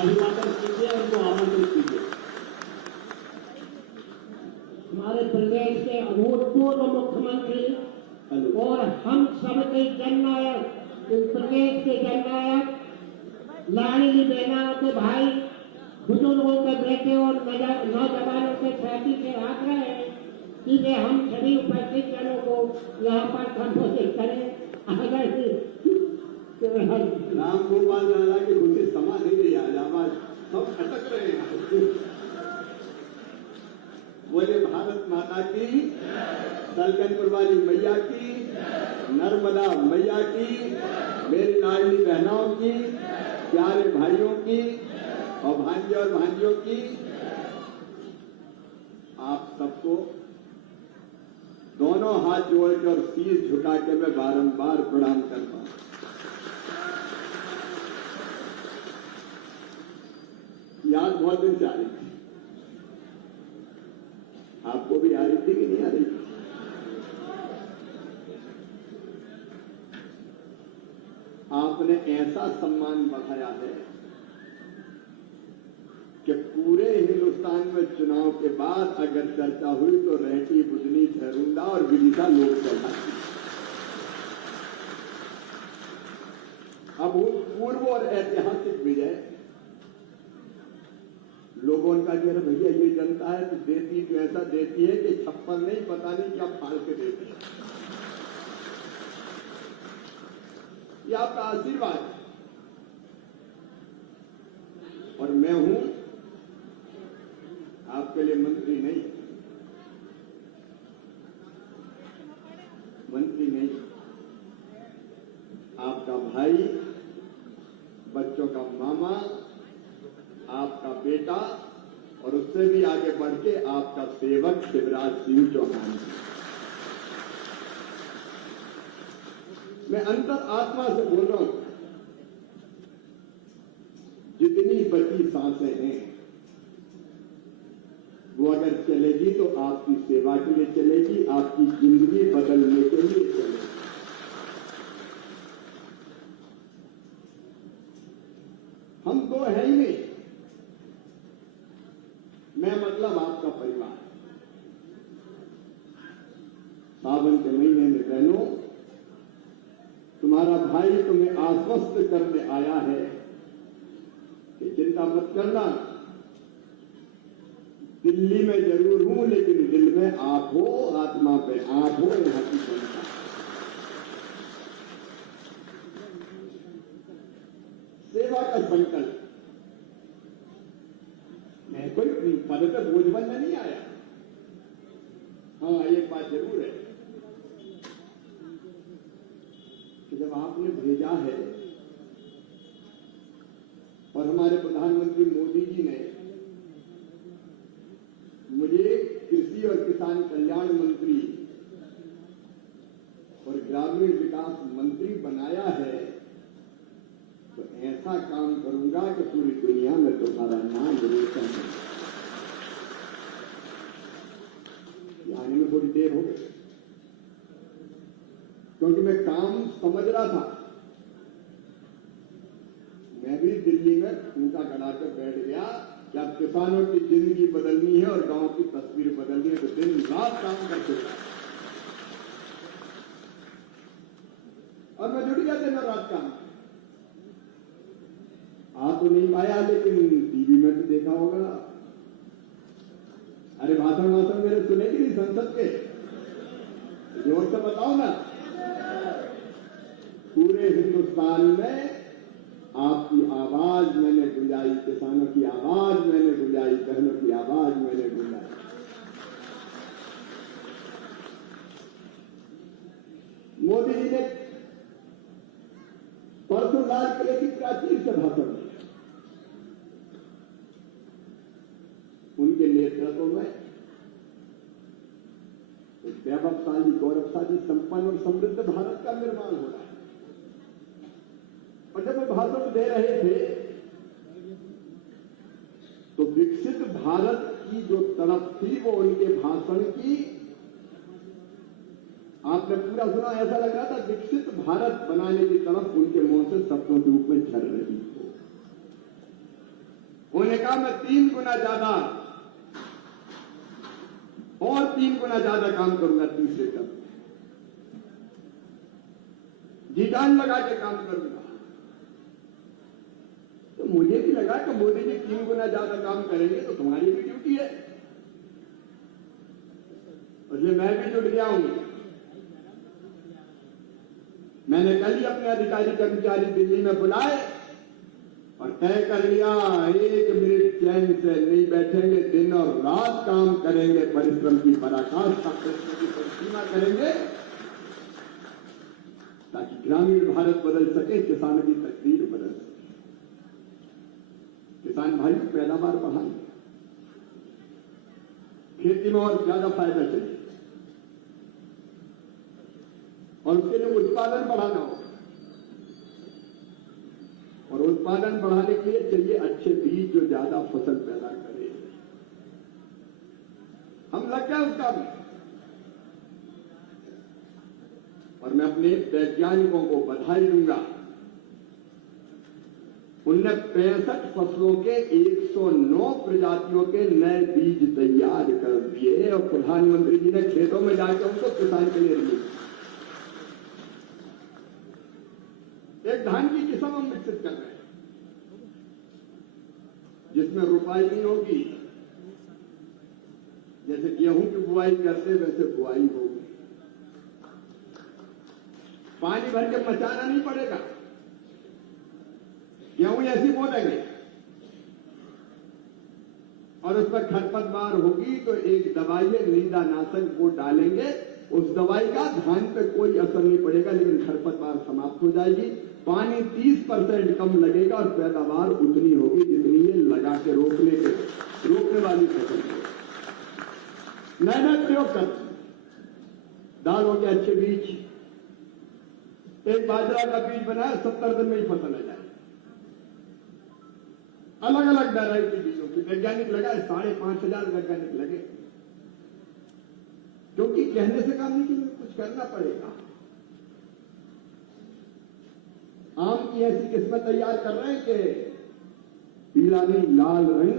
अभिवादन कीजिए, उनको आमंत्रित कीजिए। हमारे प्रदेश के अभूतपूर्व मुख्यमंत्री और हम सब के जननायक, इस प्रदेश के जननायक, लाडली बहनों के भाई, बुजुर्गों के बेटे और नौजवानों के छाती से आग्रह है कि वे हम सभी उपस्थित जनों को यहाँ पर संबोधित करें। राम गोपाल लाला की मुझे समझ नहीं रही आज, आवाज सब खटक रहे हैं। बोले भारत माता की, सलकनपुर वाली मैया की, नर्मदा मैया की, मेरी लाडली बहनों की, प्यारे भाइयों की और भांजे और भांजियों की, आप सबको दोनों हाथ जोड़कर और शीश झुका के मैं बारंबार प्रणाम करता हूं। याद बहुत दिन से आ रही थी, आपको भी आ रही थी कि नहीं आ रही थी? आपने ऐसा सम्मान बढ़ाया है कि पूरे हिंदुस्तान में चुनाव के बाद अगर चर्चा हुई तो रहती, बुधनी, सहरुंदा और विदिशा लोकसभा की। अब पूर्व और ऐतिहासिक विजय, लोगों का कह रहे भैया ये जनता है तो देती तो ऐसा देती है कि छप्पन नहीं, पता नहीं क्या फाड़ के देती है। ये आपका आशीर्वाद है और मैं हूं आपके लिए मंत्री नहीं, आपका भाई, बच्चों का मामा, आपका बेटा और उससे भी आगे बढ़ के आपका सेवक शिवराज सिंह चौहान। मैं अंतर आत्मा से बोल रहा हूं, जितनी बची सांसें हैं वो अगर चलेगी तो आपकी सेवा के लिए चलेगी, आपकी जिंदगी बदलने के लिए चलेगी। हम तो है ही नहीं, मैं मतलब आपका परिवार। सावन के महीने में बहनों, तुम्हारा भाई तुम्हें आश्वस्त करने आया है कि चिंता मत करना, दिल्ली में जरूर हूं लेकिन दिल में आप हो, आत्मा पे आप हो, यहां की जनता। सेवा का संकल्प, मैं कोई पद पे बोझ बनने नहीं आया। हाँ, एक बात जरूर है कि जब आपने भेजा है और हमारे प्रधानमंत्री मोदी जी ने मुझे कृषि और किसान कल्याण मंत्री और ग्रामीण विकास मंत्री बनाया है, तो ऐसा काम करूंगा कि पूरी दुनिया में तुम्हारा नाम रोशन हो। आने में थोड़ी देर हो गई क्योंकि मैं काम समझ रहा था। मैं भी दिल्ली में खूंटा गड़ा कर बैठ गया कि अब किसानों की जिंदगी बदलनी है और गांव की तस्वीर बदलनी है, तो दिन रात काम करते थे और मैं जुट गया दिन रात काम। आ तो नहीं पाया लेकिन टीवी में तो देखा होगा। अरे भाषण मेरे सुने कि नहीं संसद के? जोर से बताओ ना। पूरे हिंदुस्तान में आपकी आवाज मैंने गुंजाई, किसानों की आवाज मैंने गुंजाई, बहनों की आवाज मैंने गुंजाई। मोदी जी ने परसों लाल किले की प्राचीर से भाषण दिया। उनके नेतृत्व में एक वैभवशाली, गौरवशाली, संपन्न और समृद्ध भारत का निर्माण हो रहा है। और जब वो भाषण दे रहे थे तो विकसित भारत की जो तड़प थी वो उनके भाषण की, आपने पूरा सुना, ऐसा लग रहा था विकसित भारत बनाने की तरफ उनके मुंह से शब्दों के रूप में झड़ रही हो। उन्होंने कहा मैं 3 गुना ज्यादा और 3 गुना ज्यादा काम करूंगा तीसरे टर्म में, जी जान लगा के काम करूंगा। तो मुझे भी लगा कि मोदी जी 3 गुना ज्यादा काम करेंगे तो तुम्हारी भी ड्यूटी है, इसलिए मैं भी जुट गया हूं। मैंने कल ही अपने अधिकारी कर्मचारी दिल्ली में बुलाए और तय कर लिया 1 मिनट चैन से नहीं बैठेंगे, दिन और रात काम करेंगे, परिश्रम की पराकाष्ठा की परिसीमा करेंगे ताकि ग्रामीण भारत बदल सके, किसानों की तकदीर बदल सके। किसान भाई पैदावार बढ़ाएं, खेती में और ज्यादा फायदा चाहिए और उसके लिए उत्पादन बढ़ाना हो, और उत्पादन बढ़ाने के लिए चाहिए अच्छे बीज जो ज्यादा फसल पैदा करे। हम लग गए उसका भी, और मैं अपने वैज्ञानिकों को बधाई दूंगा। उनने 65 फसलों के 109 प्रजातियों के नए बीज तैयार कर दिए और प्रधानमंत्री जी ने खेतों में जाकर उनको किसान के लिए रिलीज। एक धान की किस्म हम विकसित कर रहे हैं जिसमें रुपाई नहीं होगी, जैसे गेहूं की बुआई करते वैसे बुआई होगी, पानी भर के मचाना नहीं पड़ेगा, गेहूं ऐसी बो देंगे और उस पर खरपतवार होगी तो एक दवाई है नींदानाशक वो डालेंगे, उस दवाई का धान पे कोई असर नहीं पड़ेगा लेकिन खरपतवार समाप्त हो जाएगी, पानी 30% कम लगेगा और पैदावार उतनी होगी जितनी ये लगा के रोकने वाली फसल है। नए नए प्रयोग कर, दालों के अच्छे बीज, एक बाजरा का बीज बनाया 70 दिन में ही फसल आ जाए, अलग अलग वैरायटी बीजों की वैज्ञानिक लगाए, 5,500 वैज्ञानिक लगे, क्योंकि कहने से काम नहीं, कुछ करना पड़ेगा। आम की ऐसी किस्में तैयार कर रहे हैं कि पीला नहीं लाल रंग,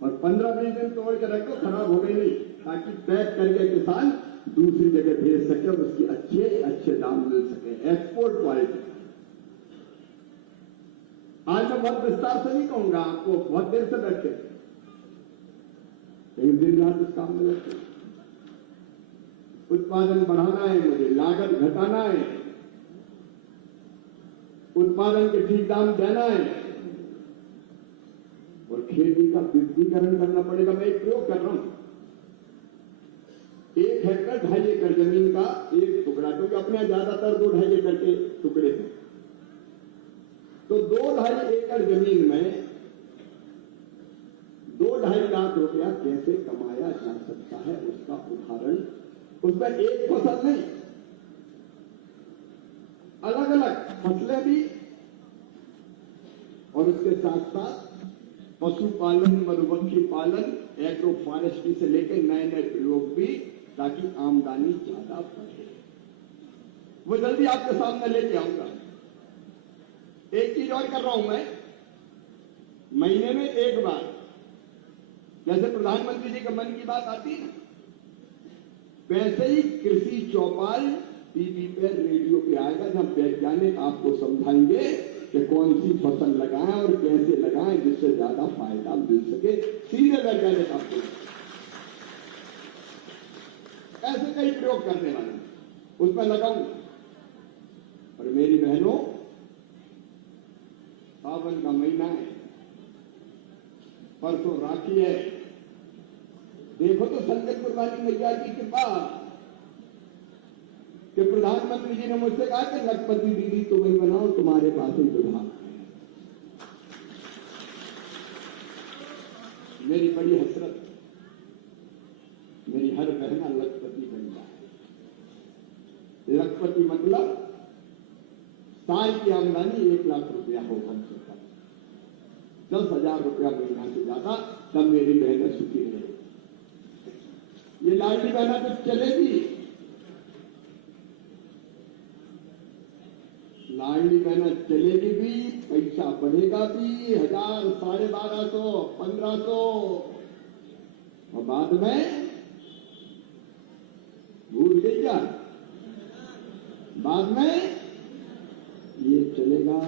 और 15-20 दिन तोड़ के रखो, खराब हो गई नहीं, ताकि पैक करके किसान दूसरी जगह भेज सके और उसकी अच्छे दाम मिल सके, एक्सपोर्ट क्वालिटी। आज मैं बहुत विस्तार से नहीं कहूंगा, आपको बहुत देर से बैठे एक दिन रात इस काम में लगते। उत्पादन बढ़ाना है मुझे, लागत घटाना है, उत्पादन के ठीक दाम देना है और खेती का विविधीकरण करना पड़ेगा। मैं एक प्रयोग कर रहा हूं, 1 हेक्टर 2.5 एकड़ जमीन का एक टुकड़ा, क्योंकि अपने ज्यादातर 2-2.5 एकड़ के टुकड़े हैं, तो 2-2.5 एकड़ जमीन में 2-2.5 लाख रुपया कैसे कमाया जा सकता है उसका उदाहरण। उस पर एक फसल नहीं, अलग अलग फसलें भी, और उसके साथ साथ पशुपालन, मधुमक्खी पालन, एग्रो फॉरेस्ट्री से लेकर नए नए प्रयोग भी, ताकि आमदनी ज्यादा बढ़े। वो जल्दी आपके सामने लेके आऊंगा। एक चीज और कर रहा हूं मैं, महीने में एक बार, जैसे प्रधानमंत्री जी के मन की बात आती है वैसे ही कृषि चौपाल टीवी पे, रेडियो पे आएगा, जहां वैज्ञानिक आपको समझाएंगे कि कौन सी फसल लगाएं और कैसे लगाएं जिससे ज्यादा फायदा मिल सके। सीधे वैज्ञानिक आपको ऐसे कई प्रयोग करने वाले, उसमें लगाऊंगा। और मेरी बहनों, सावन का महीना है, परसों राखी है, देखो तो संकल्प वाली मैया की कृपा कि प्रधानमंत्री जी ने मुझसे कहा कि लखपति दीदी तुम ही बनाओ, तुम्हारे पास ही दुल्हा। मेरी बड़ी हसरत, मेरी हर बहना लखपति बन जाए। लखपति मतलब साल की आमदनी 1 लाख रुपया हो, कम से कम 10,000 रुपया महीना से ज्यादा, तब मेरी बहनें सुखी रहे। ये लाडली बहना तो चलेगी, लाडली बहना चलेगी भी, पैसा बढ़ेगा भी, 1000, 1250, 1500, और बाद में भूल गई क्या? बाद में ये चलेगा।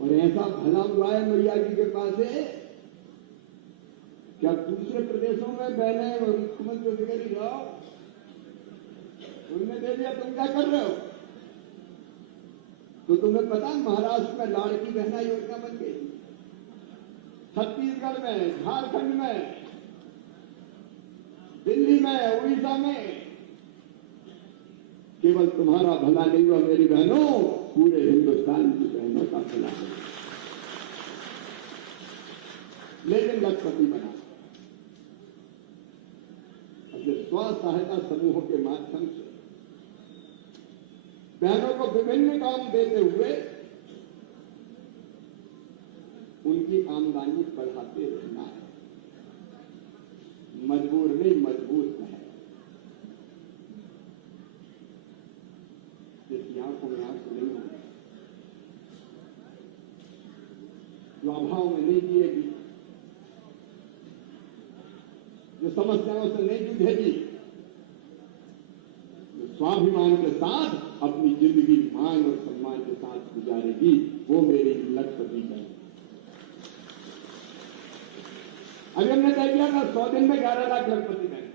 और ऐसा भला हुआ है मैया जी के पास है, क्या दूसरे प्रदेशों में बहने मुख्यमंत्री से करी जाओ, उनने दे दिया, तुम क्या कर रहे हो? तो तुम्हें पता महाराष्ट्र में लाड़की बहना योजना बन गई, छत्तीसगढ़ में, झारखंड में, दिल्ली में, उड़ीसा में। केवल तुम्हारा भला नहीं हुआ मेरी बहनों, पूरे हिंदुस्तान की बहनों का भला है। लेकिन लखपति बना अपने स्व सहायता समूहों के माध्यम से बहनों को विभिन्न काम देते हुए उनकी आमदनी बढ़ाते रहना है। मजबूर नहीं, मजबूत है। जिसकी आंखों में आंसू नहीं होंगे, जो अभाव में नहीं जिएगी, जो समस्याओं से नहीं जूझेगी, जो स्वाभिमान के साथ अपनी जिंदगी मान और सम्मान के साथ गुजारेगी, वो मेरी लखपति है। अभी हमने तय किया था 100 दिन में 11 लाख लखपति बने।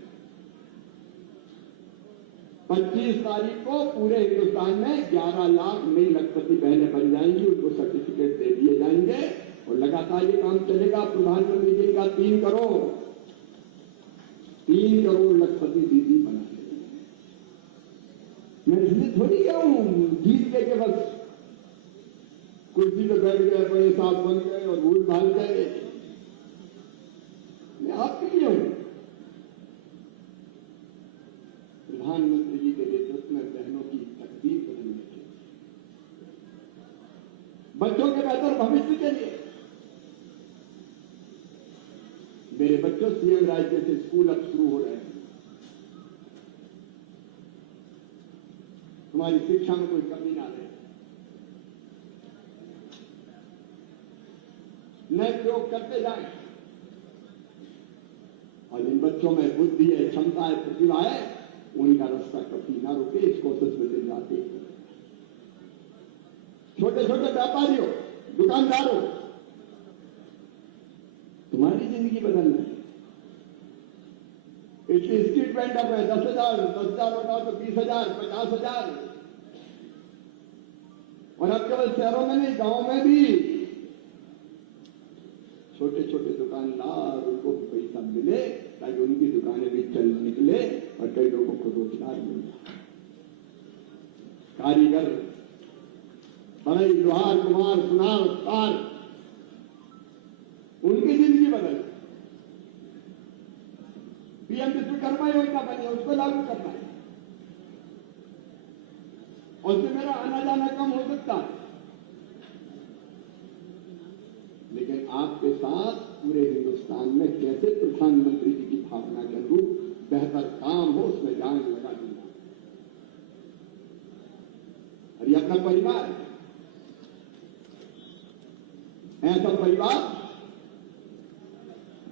25 तारीख को पूरे हिंदुस्तान में 11 लाख नई लखपति बहनें बन जाएंगी, उनको सर्टिफिकेट दे दिए जाएंगे और लगातार ये काम चलेगा। प्रधानमंत्री जी का 3 करोड़ लखपति दीदी बना रहे। मैं इसलिए थोड़ी गया हूं जीत के बस कुर्सी पे बैठ गए, बड़े साहब बन गए और भूल भाल गए। मैं आपके लिए हूं। प्रधानमंत्री जी के नेतृत्व में बहनों की तकदीर बदलने के लिए, बच्चों के बेहतर भविष्य के लिए। मेरे बच्चों, सीएम राज जैसे स्कूल अब शुरू हो रहे हैं। तुम्हारी शिक्षा में कोई कमी ना रहे। नए प्रयोग करते जाएं और जिन बच्चों में बुद्धि है, क्षमता है, प्रतिभा है, उनका रास्ता कभी ना रुके। इस कोशिश में दिन जाते हैं। छोटे छोटे व्यापारियों, दुकानदारों, तुम्हारी जिंदगी बदलना है। इसलिए स्ट्रीट वेंडर में 10,000 बताओ तो 20,000, 50,000। और अब केवल शहरों में नहीं, गांव में भी छोटे छोटे दुकानदार, उनको पैसा मिले ताकि उनकी दुकानें भी चल निकले और कई लोगों को रोजगार मिल जाए। कारीगर, बढ़ई, लोहार, कुम्हार, सुनार, तार, उनकी जिंदगी बदल। पीएम विश्वकर्मा योजना बनी है, उसको लागू करना है। और उससे मेरा आना जाना कम हो सकता है, लेकिन आपके साथ पूरे हिंदुस्तान में कैसे प्रधानमंत्री जी की भावना के अनुरूप बेहतर काम हो, उसमें जान लगा दूंगा। और ये अपना परिवार है, ऐसा परिवार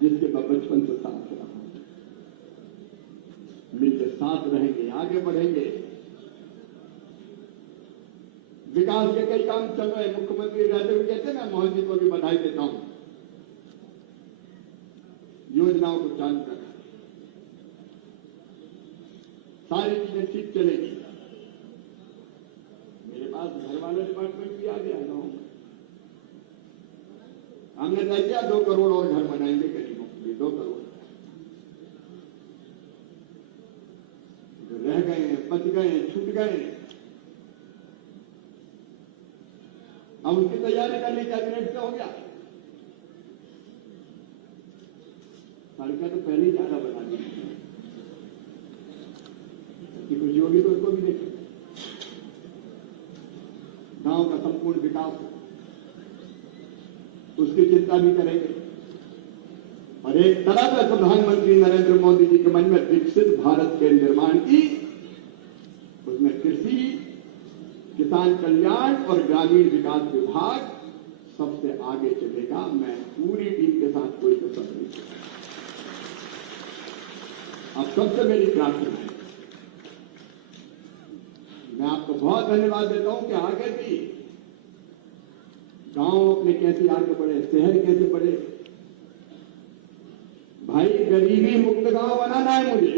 जिसके मैं बचपन से साथ रहा हूं। मिलकर साथ रहेंगे, आगे बढ़ेंगे। विकास के कई काम चल रहे हैं। मुख्यमंत्री रहते हुए कहते हैं, मैं मोहन जी को भी बधाई देता हूं। योजनाओं को चालू रखा, सारी चीजें ठीक चलेगी। मेरे पास घर वाले डिपार्टमेंट भी आ गया गांव में। हमने तय किया 2 करोड़ और घर बनाएंगे गरीबों के लिए। 2 करोड़ जो रह गए, बच गए, छूट गए, अब उसकी तैयारी करने कैबिनेट से हो गया। सड़कें तो पहले ही ज्यादा बना दी, खुशी होगी तो उसको भी देखें। गांव का संपूर्ण विकास, उसकी चिंता भी करेंगे। और एक तरफ है प्रधानमंत्री नरेंद्र मोदी जी के मन में विकसित भारत के निर्माण की, उसमें कृषि, किसान कल्याण और ग्रामीण विकास विभाग सबसे आगे चलेगा। मैं पूरी टीम के साथ कोई कसर नहीं छोड़ूंगा। अब सबसे मेरी प्रार्थना है, मैं आपको बहुत धन्यवाद देता हूं कि आगे भी गांव अपने कैसे आगे बढ़े, शहर कैसे बढ़े। भाई गरीबी मुक्त गांव बनाना है मुझे।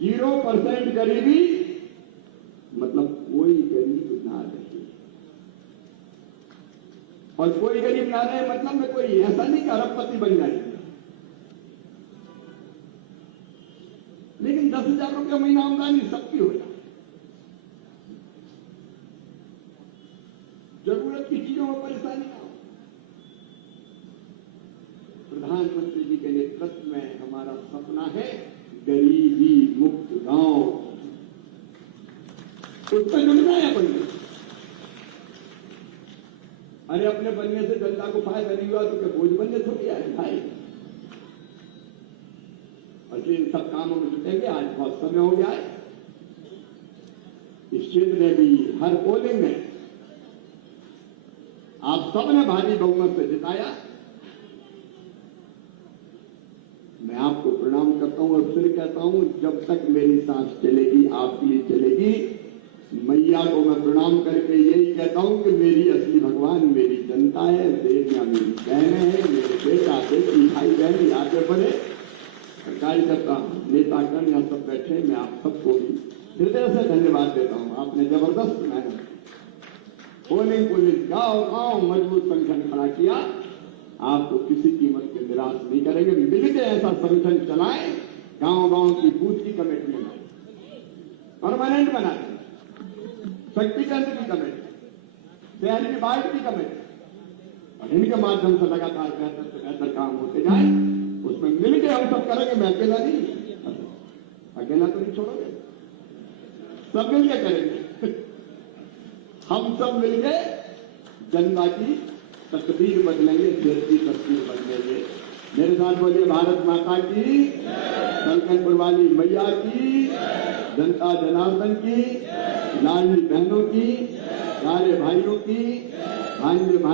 0% गरीबी मतलब कोई गरीब ना रहे, और कोई गरीब ना रहे मतलब में कोई ऐसा नहीं कि अरबपति बन जाए, लेकिन 10,000 रुपया महीना आमदनी सबकी हो जाए। जरूरत की चीजों में परेशानी ना हो। प्रधानमंत्री जी के नेतृत्व में हमारा सपना है गरीबी मुक्त गांव। उस पर जुड़ना है अपन में। अरे अपने बनने से जनता को फायदा नहीं हुआ तो क्या बोझ बनने थोड़ी आए भाई। और इन सब कामों में जुटेंगे। आज बहुत समय हो गया है। इस क्षेत्र में भी हर पोलिंग में आप सबने भारी बहुमत से जिताया। मैं आपको प्रणाम करता हूं और फिर कहता हूं, जब तक मेरी सांस चलेगी आपके लिए चलेगी। मैया को मैं प्रणाम करके यही कहता हूं कि मेरी असली भगवान मेरी जनता है, देवियां मेरी बहनें हैं, मेरे बेटा बेटी भाई बहन आगे बढ़े। कार्यकर्ता नेतागण यहाँ सब बैठे, मैं आप सबको भी हृदय से धन्यवाद देता हूं। आपने जबरदस्त मेहनत पोलिंग पुलिस गांव मजबूत संगठन खड़ा किया। आपको किसी कीमत के निराश नहीं करेंगे। मिलकर ऐसा संगठन चलाएं, गांव की बूथ की कमेटी बनाए, परमानेंट बनाए, शक्ति केंद्र की कमेटी, शहर की वार्ड की कमेटी, और इनके माध्यम से लगातार बेहतर से बेहतर काम होते जाए। उसमें मिलकर हम सब करेंगे। मैं अकेला नहीं, अकेला तो नहीं छोड़ोगे, सब मिलकर करेंगे। हम सब मिलकर जनता की तकदीर बदलेंगे, देश की तस्वीर बदलेंगे। मेरे साथ बोलिए भारत माता की, सलकनपुर वाली मैया की, जनता जनार्दन की, लाडली बहनों की, प्यारे भाइयों की, भांजे